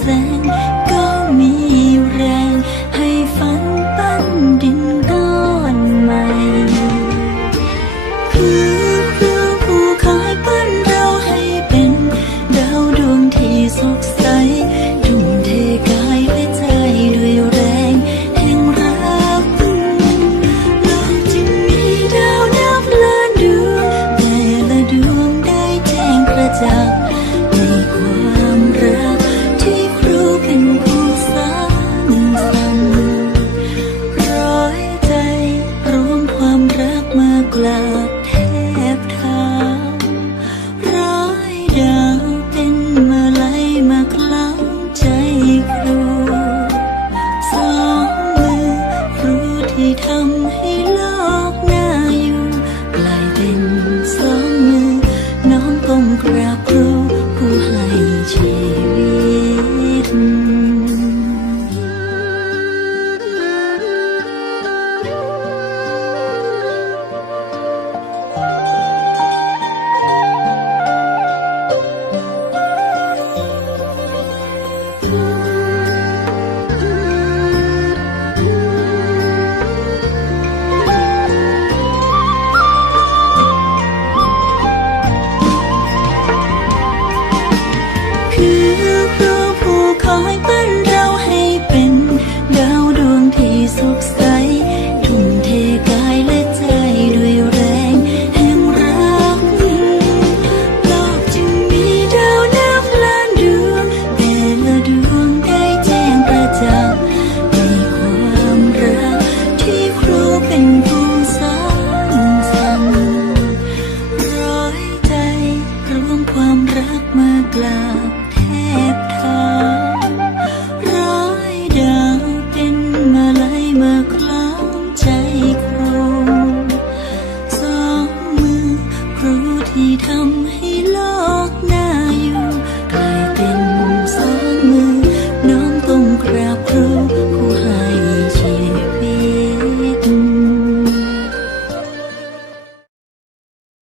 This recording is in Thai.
แสง ก ผู้